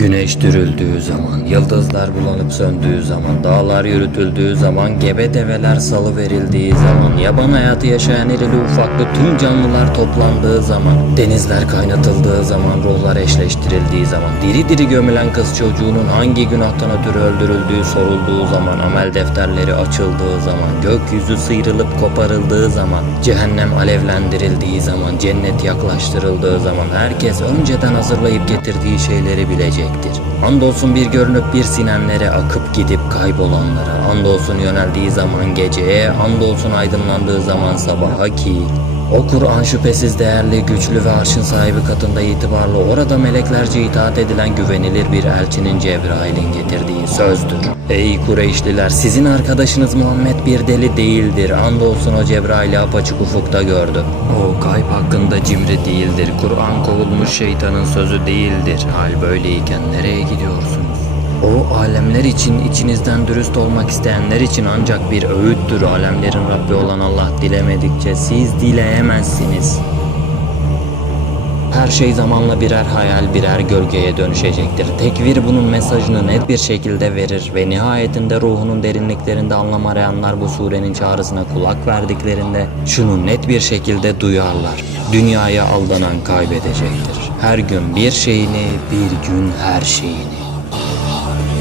Güneş dürüldüğü zaman, yıldızlar bulanıp söndüğü zaman, dağlar yürütüldüğü zaman, gebe develer salı verildiği zaman, yaban hayatı yaşayan irili ufaklı tüm canlılar toplandığı zaman, denizler kaynatıldığı zaman, ruhlar eşleştirildiği zaman, diri diri gömülen kız çocuğunun hangi günahtan ötürü öldürüldüğü sorulduğu zaman, amel defterleri açıldığı zaman, gökyüzü sıyrılıp koparıldığı zaman, cehennem alevlendirildiği zaman, cennet yaklaştırıldığı zaman, herkes önceden hazırlayıp getirdiği şeyleri bilecektir. Andolsun bir görünüp bir sinenlere akıp gidip kaybolanlara, andolsun yöneldiği zaman geceye, andolsun aydınlandığı zaman sabaha ki, o Kur'an şüphesiz değerli, güçlü ve arşın sahibi katında itibarlı, orada meleklerce itaat edilen güvenilir bir elçinin Cebrail'in getirdiği sözdür. Ey Kureyşliler, sizin arkadaşınız Muhammed bir deli değildir. Andolsun o Cebrail'i apaçık ufukta gördü. O kayıp hakkında cimri değildir. Kur'an kovulmuş şeytanın sözü değildir. Hal böyleyken nereye gidiyorsunuz? O alemler için içinizden dürüst olmak isteyenler için ancak bir öğüttür. Alemlerin Rabbi olan Allah dilemedikçe siz dileyemezsiniz. Her şey zamanla birer hayal, birer gölgeye dönüşecektir. Tekvir bunun mesajını net bir şekilde verir ve nihayetinde ruhunun derinliklerinde anlam arayanlar bu surenin çağrısına kulak verdiklerinde şunu net bir şekilde duyarlar. Dünyaya aldanan kaybedecektir. Her gün bir şeyini, bir gün her şeyini. Harika.